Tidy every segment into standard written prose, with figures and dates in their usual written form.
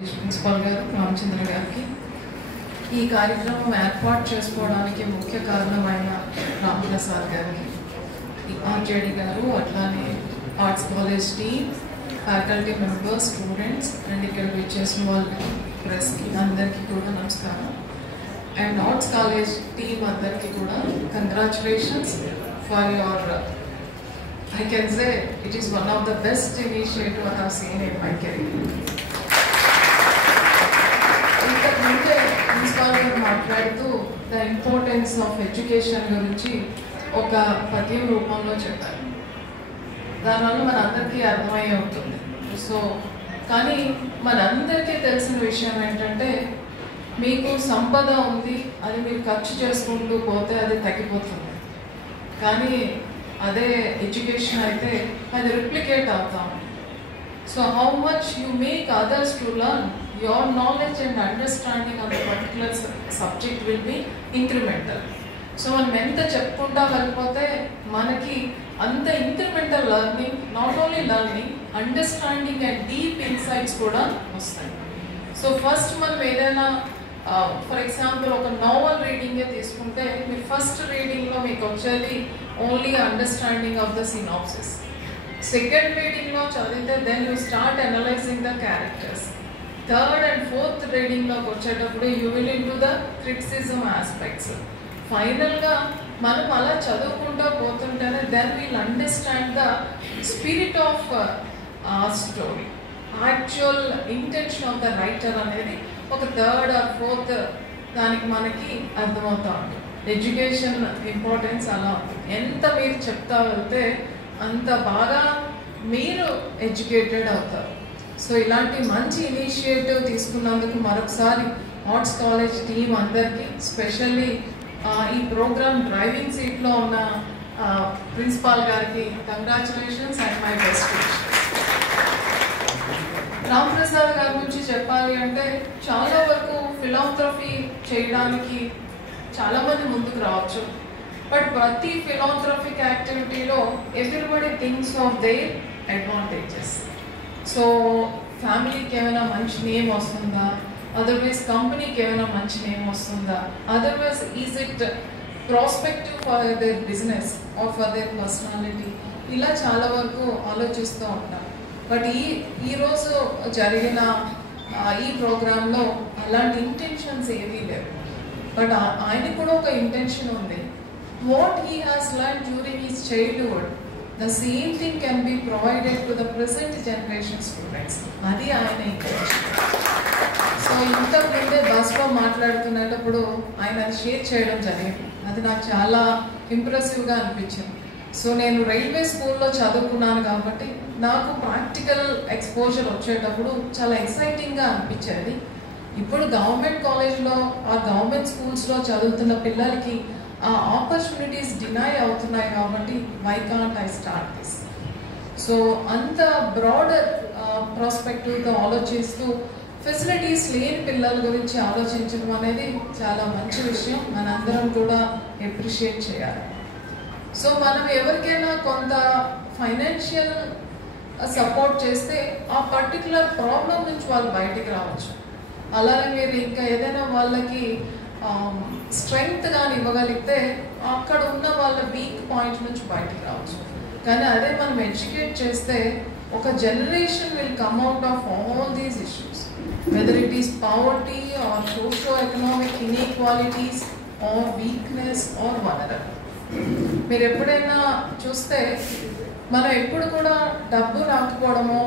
Principal గారు రామచంద్ర గారికి ఈ కార్యక్రమం ఏర్పాటు చేసుకోవడానికి ముఖ్య కారణమైన రామప్రసాద్ గారికి, ఆర్జేడి గారు, అట్లానే arts college team, faculty members, students and ఇక్కడ వచ్చేసిన వాళ్ళకి, ప్రెస్కి అందరికీ కూడా నమస్కారం. అండ్ ఆర్ట్స్ కాలేజ్ టీమ్ అందరికీ కూడా congratulations for your, I can say it is one of the best initiative I have seen in my career. ఇంతకుముందే ప్రిన్సిపాల్ గారు మాట్లాడుతూ ద ఇంపార్టెన్స్ ఆఫ్ ఎడ్యుకేషన్ గురించి ఒక పద్యం రూపంలో చెప్పారు. దానివల్ల మన అందరికీ అర్థమయ్యే ఉంటుంది. సో కానీ మనందరికీ తెలిసిన విషయం ఏంటంటే, మీకు సంపద ఉంది, అది మీరు ఖర్చు చేసుకుంటూ పోతే అది తగ్గిపోతుంది. కానీ అదే ఎడ్యుకేషన్ అయితే అది రిప్లికేట్ అవుతాం. So how much you make others to learn, your knowledge and understanding of the particular subject will be incremental. So మనం ఎంత చెప్పుకుంటా వెళ్ళిపోతే మనకి అంత incremental learning, not only learning, understanding and deep insights కూడా వస్తాయి. సో ఫస్ట్ మనం ఏదైనా ఫర్ ఎగ్జాంపుల్ ఒక నావల్ రీడింగే తీసుకుంటే, మీరు ఫస్ట్ రీడింగ్లో మీకు వచ్చేది only understanding of the synopsis. Second రీడింగ్లో చదివితే then you start analysing the characters. Third and fourth రీడింగ్లోకి వచ్చేటప్పుడు you will into the criticism aspects. ఫైనల్గా మనం అలా చదువుకుంటూ పోతుంటేనే then we'll understand the spirit of story, actual intention of the writer అనేది ఒక థర్డ్ ఆర్ ఫోర్త్ దానికి మనకి అర్థమవుతూ ఉంటుంది. ఎడ్యుకేషన్ ఇంపార్టెన్స్ అలా ఉంటుంది. ఎంత మీరు చెప్తా వెళ్తే అంత బాగా మీరు ఎడ్యుకేటెడ్ అవుతారు. సో ఇలాంటి మంచి ఇనిషియేటివ్ తీసుకున్నందుకు మరొకసారి ఆర్ట్స్ కాలేజ్ టీమ్ అందరికీ, స్పెషల్లీ ఈ ప్రోగ్రామ్ డ్రైవింగ్ సీట్లో ఉన్న ప్రిన్సిపాల్ గారికి congratulations and my best wishes. Ramprasad గారి గురించి చెప్పాలి అంటే, చాలా వరకు ఫిలాంథ్రఫీ చేయడానికి చాలామంది ముందుకు రావచ్చు. బట్ ప్రతి ఫిలాంథ్రఫిక్ యాక్టివిటీలో everybody thinks of their advantages. So ఫ్యామిలీకి ఏమైనా మంచి నేమ్ వస్తుందా, అదర్వైజ్ కంపెనీకి ఏమైనా మంచి నేమ్ వస్తుందా, otherwise is it prospective for their business are for their personality, ఇలా చాలా వరకు ఆలోచిస్తూ ఉంటాం. బట్ ఈరోజు జరిగిన ఈ ప్రోగ్రాంలో అలాంటి ఇంటెన్షన్స్ ఏవీ లేవు. బట్ ఆయనకు కూడా ఒక ఇంటెన్షన్ ఉంది. What he has learn during his childhood, the same thing can be provided to the present generation students. అది ఆయన ఇంటెన్షన్. సో ఇంతకుముందే బస్లో మాట్లాడుతున్నప్పుడు ఆయన అది షేర్ చేయడం జరిగింది. అది నాకు చాలా ఇంప్రెసివ్గా అనిపించింది. సో నేను రైల్వే స్కూల్లో చదువుకున్నాను కాబట్టి నాకు ప్రాక్టికల్ ఎక్స్పోజర్ వచ్చేటప్పుడు చాలా ఎక్సైటింగ్గా అనిపించేది. ఇప్పుడు గవర్నమెంట్ కాలేజ్లో, ఆ గవర్నమెంట్ స్కూల్స్లో చదువుతున్న పిల్లలకి ఆ ఆపర్చునిటీస్ డినై అవుతున్నాయి కాబట్టి why can't I start this. So అంత బ్రాడర్ ప్రాస్పెక్టివ్తో ఆలోచిస్తూ ఫెసిలిటీస్ లేని పిల్లల గురించి ఆలోచించడం అనేది చాలా మంచి విషయం. మనందరం కూడా అప్రిషియేట్ చేయాలి. సో మనం ఎవరికైనా కొంత ఫైనాన్షియల్ సపోర్ట్ చేస్తే ఆ పర్టికులర్ ప్రాబ్లం నుంచి వాళ్ళు బయటికి రావచ్చు. అలానే మీరు ఇంకా ఏదైనా వాళ్ళకి స్ట్రెంగ్త్ కానీ ఇవ్వగలిగితే అక్కడ ఉన్న వాళ్ళ వీక్ పాయింట్ నుంచి బయటికి రావచ్చు. కానీ అదే మనం ఎడ్యుకేట్ చేస్తే ఒక generation will come out of all these issues, whether it is poverty or socio economic inequalities or weakness or vulnerable. మీరు ఎప్పుడైనా చూస్తే మనం ఎప్పుడు కూడా డబ్బు రాకపోవడమో,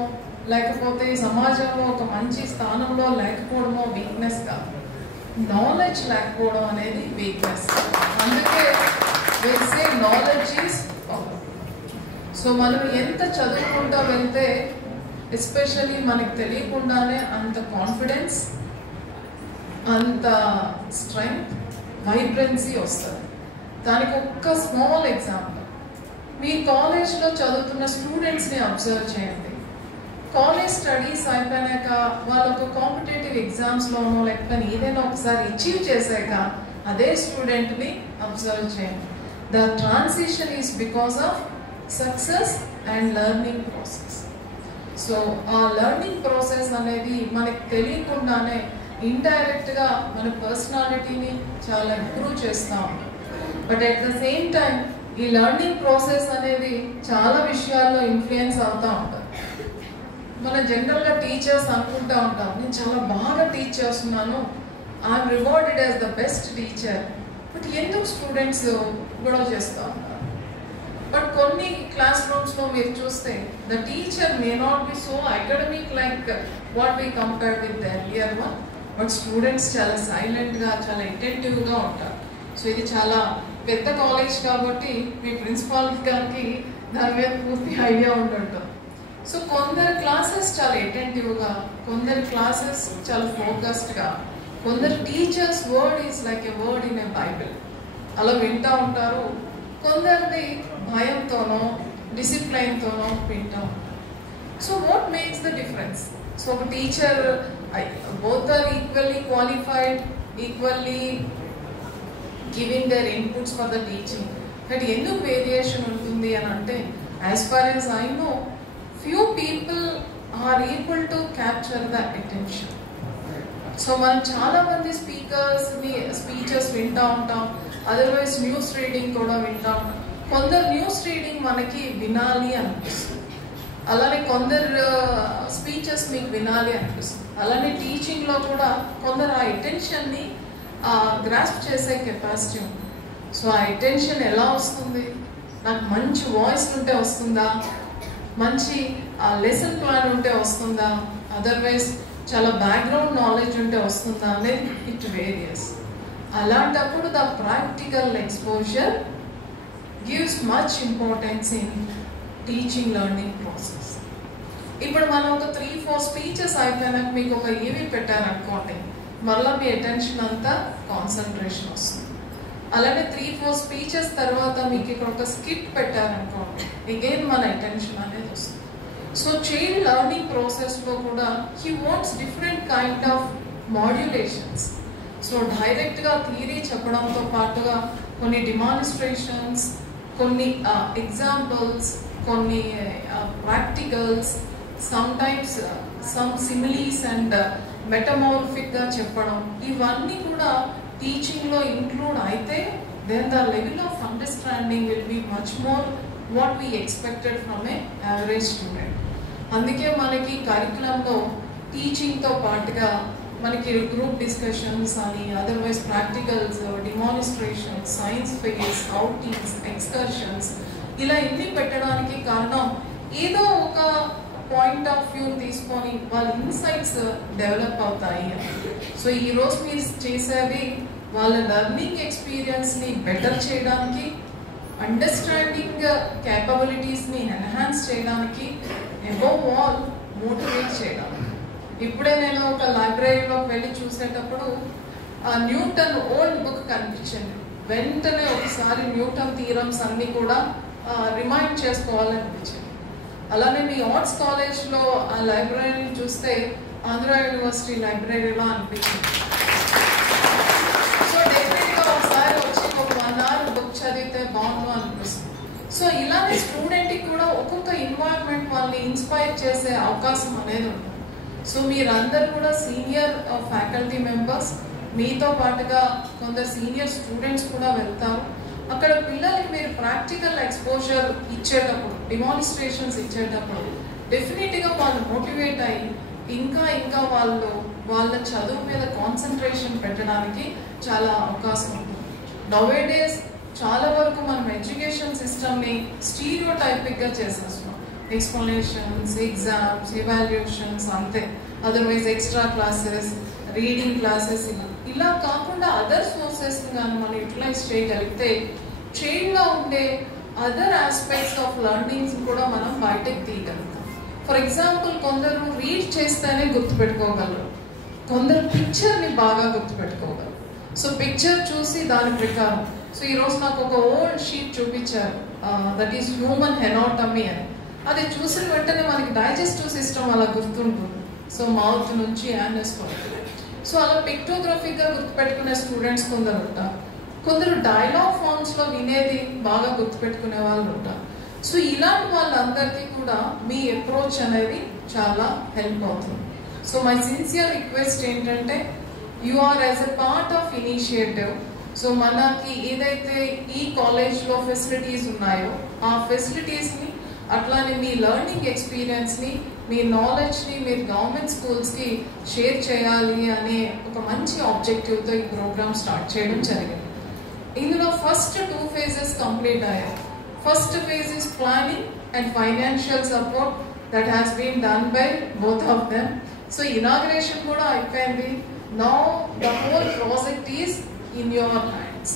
లేకపోతే సమాజంలో ఒక మంచి స్థానంలో లేకపోవడమో వీక్నెస్ కాదు, నాలెడ్జ్ లేకపోవడం అనేది వీక్నెస్. అందుకే వేసే నాలెడ్జ్ ఈజ్ పవర్. సో మనం ఎంత చదువుకుంటూ వెళ్తే ఎస్పెషల్లీ మనకు తెలియకుండానే అంత కాన్ఫిడెన్స్, అంత స్ట్రెంగ్త్, వైబ్రెన్సీ వస్తుంది. దానికి ఒక్క స్మాల్ ఎగ్జాంపుల్, మీ కాలేజ్లో చదువుతున్న స్టూడెంట్స్ని అబ్జర్వ్ చేయండి. కాలేజ్ స్టడీస్ అయిపోయాక వాళ్ళకు కాంపిటేటివ్ ఎగ్జామ్స్లోనో లేకపోతే ఏదైనా ఒకసారి అచీవ్ చేశాక అదే స్టూడెంట్ని అబ్జర్వ్ చేయండి. The transition is because of success and learning process. So ఆ లెర్నింగ్ ప్రాసెస్ అనేది మనకు తెలియకుండానే ఇండైరెక్ట్గా మన పర్సనాలిటీని చాలా ఇంప్రూవ్ చేస్తాం. But at the same time ఈ లెర్నింగ్ ప్రాసెస్ అనేది చాలా విషయాల్లో ఇన్ఫ్లుయెన్స్ అవుతూ ఉంటుంది. మనం జనరల్గా టీచర్స్ అనుకుంటూ ఉంటాం, నేను చాలా బాగా టీచ్ చేస్తున్నాను, I'm rewarded as the best teacher. But ఎందుకు స్టూడెంట్స్ గొడవ చేస్తూ ఉంటారు? బట్ కొన్ని క్లాస్ రూమ్స్లో మీరు చూస్తే the teacher may not be so academic like what we compare with the earlier one, but students చాలా సైలెంట్గా చాలా అటెంటివ్గా ఉంటారు. సో ఇది చాలా పెద్ద కాలేజ్ కాబట్టి మీ ప్రిన్సిపాల్ గారికి దాని మీద పూర్తి ఐడియా ఉంటుంటాం. సో కొందరు క్లాసెస్ చాలా అటెంటివ్గా, కొందరు క్లాసెస్ చాలా ఫోకస్డ్గా, కొందరు teachers word is like a word in a Bible అలా వింటూ ఉంటారు. కొందరిది భయంతోనో డిసిప్లైన్తోనో వింటాం. So what makes the difference? So ఒక teacher both are equally qualified, equally giving their inputs for the teaching. But ఎందుకు వేరియేషన్ ఉంటుంది అని అంటే, as far as I know, few people are able to capture the attention. So మనం చాలా మంది speeches వింటూ ఉంటాం, అదర్వైజ్ న్యూస్ రీడింగ్ కూడా వింటూ ఉంటాం. కొందరు న్యూస్ రీడింగ్ మనకి వినాలి అనిపిస్తుంది, అలానే కొందరు స్పీచెస్ మీకు వినాలి అనిపిస్తుంది. అలానే టీచింగ్లో కూడా కొందరు ఆ అటెన్షన్ని గ్రాస్ప్ చేసే కెపాసిటీ ఉంది. సో ఆ అటెన్షన్ ఎలా వస్తుంది? నాకు మంచి వాయిస్ ఉంటే వస్తుందా, మంచి లెసన్ ప్లాన్ ఉంటే వస్తుందా, అదర్వైజ్ చాలా బ్యాక్గ్రౌండ్ నాలెడ్జ్ ఉంటే వస్తుందా అనేది ఇట్ వేరియస్. అలాంటప్పుడు the practical exposure gives much importance in teaching learning process. ఇప్పుడు మనం ఒక 3-4 స్పీచెస్ అయిపోయినాక మీకు ఒక ఈవీ పెట్టారనుకోండి, మళ్ళీ మీ అటెన్షన్ అంతా కాన్సన్ట్రేషన్ వస్తుంది. అలానే 3-4 స్పీచెస్ తర్వాత మీకు ఇక్కడ ఒక స్కిట్ పెట్టారనుకోండి, అగైన్ మన అటెన్షన్ అనేది వస్తుంది. సో చైల్డ్ లెర్నింగ్ ప్రాసెస్లో కూడా he wants different kind of modulations. So డైరెక్ట్గా థియరీ చెప్పడంతో పాటుగా కొన్ని డిమాన్స్ట్రేషన్స్, కొన్ని ఎగ్జాంపుల్స్, కొన్ని practicals, sometimes some similes and మెటమార్ఫిక్గా చెప్పడం, ఇవన్నీ కూడా టీచింగ్లో ఇంక్లూడ్ అయితే then the level of understanding will be much more what we expected from a average student. అందుకే మనకి కరికులంలో టీచింగ్తో పాటుగా మనకి గ్రూప్ డిస్కషన్స్ అని, otherwise practicals, demonstrations, science fairs, outings, excursions, ఇలా ఇన్ని పెట్టడానికి కారణం ఏదో ఒక పాయింట్ ఆఫ్ వ్యూ తీసుకొని వాళ్ళ ఇన్సైట్స్ డెవలప్ అవుతాయి. సో ఈరోజు మీరు చేసేది వాళ్ళ లెర్నింగ్ ఎక్స్పీరియన్స్ని బెటర్ చేయడానికి, అండర్స్టాండింగ్ క్యాపబిలిటీస్ని ఎన్హాన్స్ చేయడానికి, అబోవ్ ఆల్ మోటివేట్ చేయడానికి. ఇప్పుడే నేను ఒక లైబ్రరీలోకి వెళ్ళి చూసేటప్పుడు న్యూటన్ ఓల్డ్ బుక్ కనిపించింది. వెంటనే ఒకసారి న్యూటన్ థీరమ్స్ అన్నీ కూడా రిమైండ్ చేసుకోవాలనిపించింది. అలానే మీ ఆర్ట్స్ కాలేజ్లో ఆ లైబ్రరీని చూస్తే ఆంధ్ర యూనివర్సిటీ లైబ్రరీలో అనిపించింది. సో డెఫినెట్గా ఒకసారి వచ్చి ఒక 1 hour బుక్ చదివితే బాగుండు అనిపిస్తుంది. సో ఇలానే స్టూడెంట్కి కూడా ఒక్కొక్క ఎన్వైరన్మెంట్ వాళ్ళని ఇన్స్పైర్ చేసే అవకాశం అనేది ఉంటుంది. సో మీరందరూ కూడా సీనియర్ ఫ్యాకల్టీ మెంబర్స్, మీతో పాటుగా కొందరు సీనియర్ స్టూడెంట్స్ కూడా వెళ్తారు. అక్కడ పిల్లలకి మీరు ప్రాక్టికల్ ఎక్స్పోజర్ ఇచ్చేటప్పుడు, డిమాన్స్ట్రేషన్స్ ఇచ్చేటప్పుడు డెఫినెట్గా వాళ్ళు మోటివేట్ అయ్యి ఇంకా వాళ్ళ చదువు మీద కాన్సన్ట్రేషన్ పెట్టడానికి చాలా అవకాశం ఉంటుంది. నౌవేడేస్ చాలా వరకు మనం ఎడ్యుకేషన్ సిస్టమ్ని స్టీరియోటైపిక్గా చేసేస్తున్నాం. ఎక్స్ప్లెనేషన్స్, ఎగ్జామ్స్, ఎవాల్యుయేషన్స్ అంతే, otherwise extra classes, reading classes, ఇలా కాకుండా అదర్ సోర్సెస్ని కానీ మనం యూటిలైజ్ చేయగలిగితే చైల్డ్లో ఉండే అదర్ ఆస్పెక్ట్స్ ఆఫ్ లెర్నింగ్స్ కూడా మనం బయటకు తీయగలుగుతాం. ఫర్ ఎగ్జాంపుల్, కొందరు రీడ్ చేస్తేనే గుర్తుపెట్టుకోగలరు, కొందరు పిక్చర్ని బాగా గుర్తుపెట్టుకోగలరు. సో పిక్చర్ చూసి దాని ప్రకారం, సో ఈరోజు నాకు ఒక ఓల్డ్ షీట్ చూపించారు, దట్ ఈస్ హ్యూమన్ ఎనాటమీ అని. అది చూసిన వెంటనే మనకి డైజెస్టివ్ సిస్టమ్ అలా గుర్తుంటుంది. సో మౌత్ నుంచి యానస్ వరకు. సో అలా పిక్టోగ్రఫీగా గుర్తుపెట్టుకునే స్టూడెంట్స్ కొందరు ఉంటారు. కొందరు డైలాగ్ ఫామ్స్లో వినేది బాగా గుర్తుపెట్టుకునే వాళ్ళు ఉంటారు. సో ఇలాంటి వాళ్ళందరికీ కూడా మీ అప్రోచ్ అనేది చాలా హెల్ప్ అవుతుంది. సో మై సిన్సియర్ రిక్వెస్ట్ ఏంటంటే you are as a part of initiative. So మనకి ఏదైతే ఈ కాలేజ్లో ఫెసిలిటీస్ ఉన్నాయో ఆ ఫెసిలిటీస్ని అట్లానే మీ లెర్నింగ్ ఎక్స్పీరియన్స్ని మీ నాలెడ్జ్ని మీరు గవర్నమెంట్ స్కూల్స్కి షేర్ చేయాలి అనే ఒక మంచి ఆబ్జెక్టివ్తో ఈ ప్రోగ్రామ్ స్టార్ట్ చేయడం జరిగింది. ఇందులో ఫస్ట్ 2 phases కంప్లీట్ అయ్యాయి. First phase is planning and financial support that has been done by both of them. So inauguration కూడా అయిపోయింది. Now the whole project is in your hands.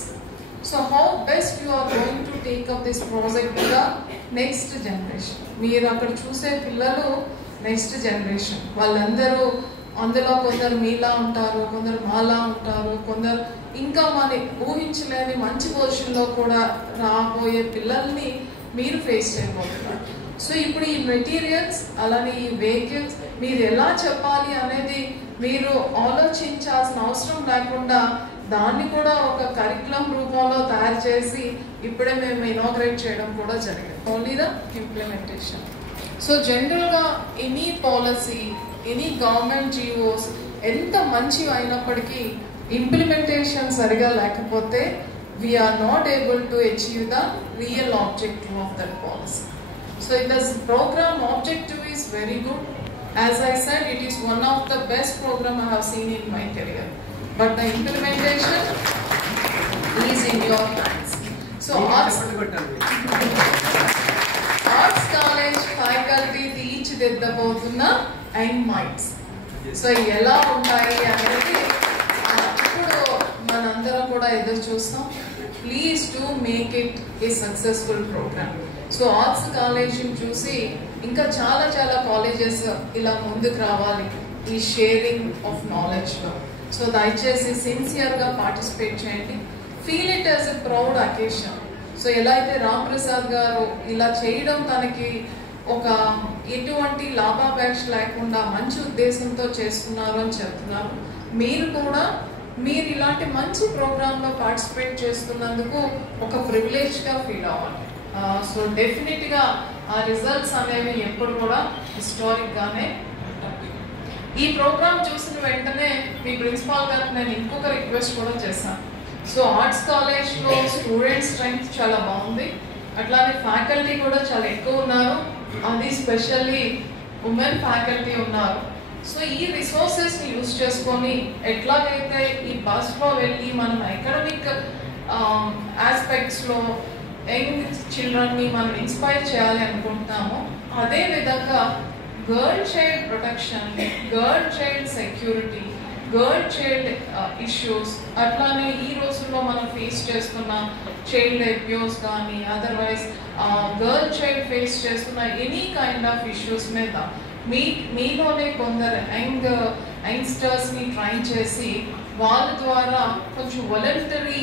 So how best you are going to take up this project to the next generation. మీరు అక్కడ చూసే పిల్లలు next generation. వాళ్ళందరూ అందులో కొందరు మీలా ఉంటారు, కొందరు మాలా ఉంటారు, కొందరు ఇంకా మన ఊహించలేని మంచి పొజిషన్లో కూడా రాబోయే పిల్లల్ని మీరు ఫేస్ చేయబోతున్నారు. సో ఇప్పుడు ఈ మెటీరియల్స్ అలానే ఈ వెహికల్స్ మీరు ఎలా చెప్పాలి అనేది మీరు ఆలోచించాల్సిన అవసరం లేకుండా దాన్ని కూడా ఒక కరికులం రూపంలో తయారు చేసి ఇప్పుడే మేము ఇనాగ్రేట్ చేయడం కూడా జరిగింది. Only the implementation. సో జనరల్గా any policy, any government GOs ఎంత మంచివి అయినప్పటికీ ఇంప్లిమెంటేషన్ సరిగా లేకపోతే we are not able to achieve the real objective of that policy. So this program objective is very good. As I said, it is one of the best program I have seen in my career. But the implementation is in your hands. So arts college faculty తీర్చిదిద్దబోతున్న young minds. So ఎలా ఉంటాయి అనేది ఇప్పుడు మనందరం కూడా ఎదురు చూస్తాం. Please to make it a successful programme. So arts కాలేజ్ని చూసి ఇంకా చాలా చాలా కాలేజెస్ ఇలా ముందుకు రావాలి ఈ షేరింగ్ ఆఫ్ నాలెడ్జ్లో. సో దయచేసి సిన్సియర్గా పార్టిసిపేట్ చేయండి. Feel it as a proud occasion. So ఎలా అయితే రామ్ ప్రసాద్ గారు ఇలా చేయడం తనకి ఒక ఎటువంటి లాభాపేక్ష లేకుండా మంచి ఉద్దేశంతో చేస్తున్నారు అని చెప్తున్నారు. మీరు కూడా మీరు ఇలాంటి మంచి ప్రోగ్రాంలో పార్టిసిపేట్ చేస్తున్నందుకు ఒక ప్రివిలేజ్గా ఫీల్ అవ్వాలి. సో డెఫినెట్గా ఆ రిజల్ట్స్ అనేవి ఎప్పుడు కూడా హిస్టారిక్గానే ఉంటాయి. ఈ ప్రోగ్రామ్ చూసిన వెంటనే మీ ప్రిన్సిపాల్ గారికి నేను ఇంకొక రిక్వెస్ట్ కూడా చేశాను. సో ఆర్ట్స్ కాలేజ్లో స్టూడెంట్ స్ట్రెంగ్త్ చాలా బాగుంది, అట్లానే ఫ్యాకల్టీ కూడా చాలా ఎక్కువ ఉన్నారు, అది స్పెషల్లీ ఉమెన్ ఫ్యాకల్టీ ఉన్నారు. సో ఈ రిసోర్సెస్ని యూజ్ చేసుకొని ఎట్లాగైతే ఈ బస్లో వెళ్ళి మనం అకాడమిక్ ఆస్పెక్ట్స్లో యంగ్ చిల్డ్రన్ని మనం ఇన్స్పైర్ చేయాలి అనుకుంటున్నామో అదే విధంగా girl child protection, girl child security, girl child issues, అట్లానే ఈ రోజుల్లో మనం ఫేస్ చేస్తున్న చైల్డ్ అబ్యూస్ కానీ అదర్వైజ్ గర్ల్ చైల్డ్ ఫేస్ చేస్తున్న ఎనీ కైండ్ ఆఫ్ ఇష్యూస్ మీద మీలోనే కొందరు యంగ్స్టర్స్ని ట్రైన్ చేసి వాళ్ళ ద్వారా కొంచెం వాలంటరీ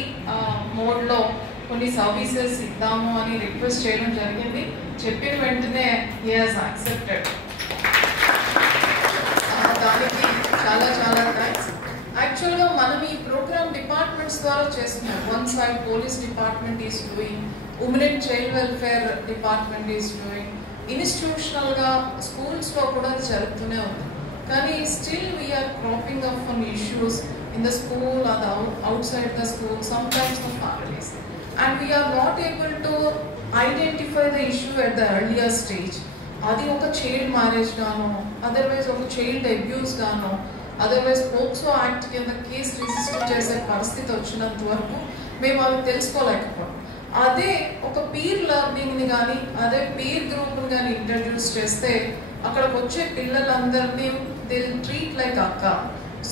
మోడ్లో కొన్ని సర్వీసెస్ ఇద్దాము అని రిక్వెస్ట్ చేయడం జరిగింది. చెప్పిన వెంటనే హి హాస్ యాక్సెప్టెడ్. దానికి చాలా చాలా థ్యాంక్స్. యాక్చువల్గా మనం ఈ ప్రోగ్రామ్ డిపార్ట్మెంట్స్ ద్వారా చేస్తున్నాం. One side police department is doing, women and child welfare department is doing, ఇన్స్టిట్యూషనల్గా స్కూల్స్లో కూడా జరుగుతూనే ఉంది. కానీ still we're cropping up on issues in the school or outside the school, sometimes the families, and we are not able to identify the issue at the earlier stage. అది ఒక child marriage గానో, otherwise ఒక child abuse గానో, otherwise POCSO act కింద case register చేసే పరిస్థితి వచ్చినంత వరకు మేము అవి తెలుసుకోలేకపోయాం. అదే ఒక పీర్ లెర్నింగ్ని కానీ అదే పీర్ గ్రూప్ని కానీ ఇంట్రడ్యూస్ చేస్తే అక్కడికి వచ్చే పిల్లలందరినీ దే ట్రీట్ లైక్ అక్క.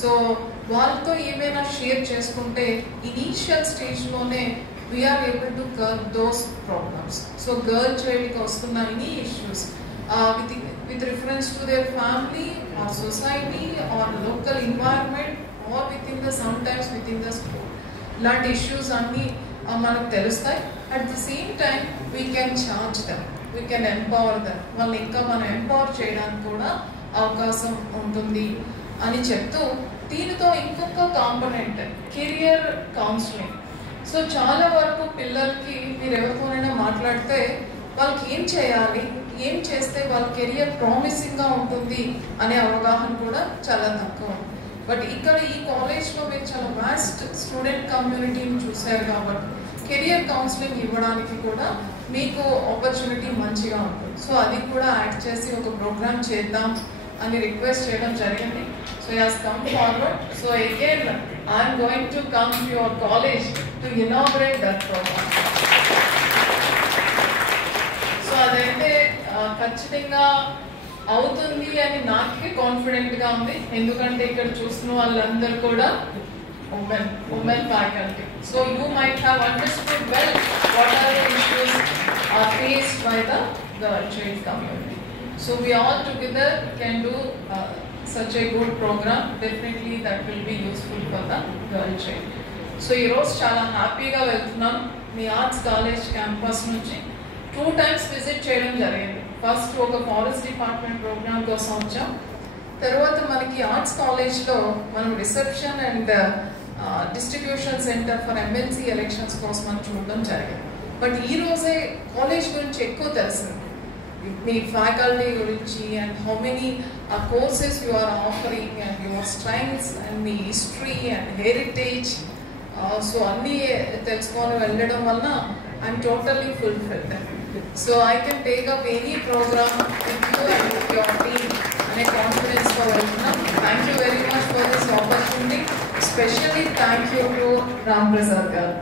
సో వాళ్ళతో ఏమైనా షేర్ చేసుకుంటే ఇనీషియల్ స్టేజ్లోనే we're able to curb those problems. So girl చైల్డ్కి వస్తున్న any issues with reference to their family or society or local environment or sometimes within the school, ఇలాంటి issues అన్నీ మనకు తెలుస్తాయి. At the same time we can charge them, we can empower them. వాళ్ళని ఇంకా మనం empower చేయడానికి కూడా అవకాశం ఉంటుంది అని చెప్తూ దీనితో ఇంకొక కాంపోనెంట్ కెరియర్ కౌన్సిలింగ్. సో చాలా వరకు పిల్లలకి మీరు ఎవరితోనైనా మాట్లాడితే వాళ్ళకి ఏం చేయాలి, ఏం చేస్తే వాళ్ళ కెరియర్ ప్రామిసింగ్గా ఉంటుంది అనే అవగాహన కూడా చాలా తక్కువ. బట్ ఇక్కడ ఈ కాలేజ్లో మీరు చాలా వాస్ట్ స్టూడెంట్ కమ్యూనిటీని చూశారు కాబట్టి కెరియర్ కౌన్సిలింగ్ ఇవ్వడానికి కూడా మీకు ఆపర్చునిటీ మంచిగా ఉంటుంది. సో అది కూడా యాడ్ చేసి ఒక ప్రోగ్రామ్ చేద్దాం అని రిక్వెస్ట్ చేయడం జరిగింది. So as come forward. So again I'm going to come to your college to inaugurate that program. So అదైతే ఖచ్చితంగా అవుతుంది అని నాకే కాన్ఫిడెంట్గా ఉంది. ఎందుకంటే ఇక్కడ చూసిన వాళ్ళందరూ కూడా women faculty. So you might have understood well what are the issues are faced by the girl child community. So we all together can do such a good program. Definitely that will be useful for the girl child. So ee roju chaala happy ga veltunam me arts college campus నుంచి 2 times visit చేయడం జరిగింది. First ఒక forest department programme కోసం వచ్చాం. తర్వాత మనకి arts కాలేజ్లో మనం reception and distribution centre for MLC elections కోసం మనం చూడడం జరిగింది. బట్ ఈ రోజే కాలేజ్ గురించి ఎక్కువ తెలిసింది, మీ ఫ్యాకల్టీ గురించి and how many courses you are offering and your strengths and మీ హిస్టరీ అండ్ హెరిటేజ్. సో అన్నీ తెలుసుకొని వెళ్ళడం వలన I'm totally fulfilled. So I can take up any program with you and with your team అనే కాన్ఫిడెన్స్తో వెళ్తున్నాం. Thank you very much for this opportunity. Especially thank you to Ram Prasad garu.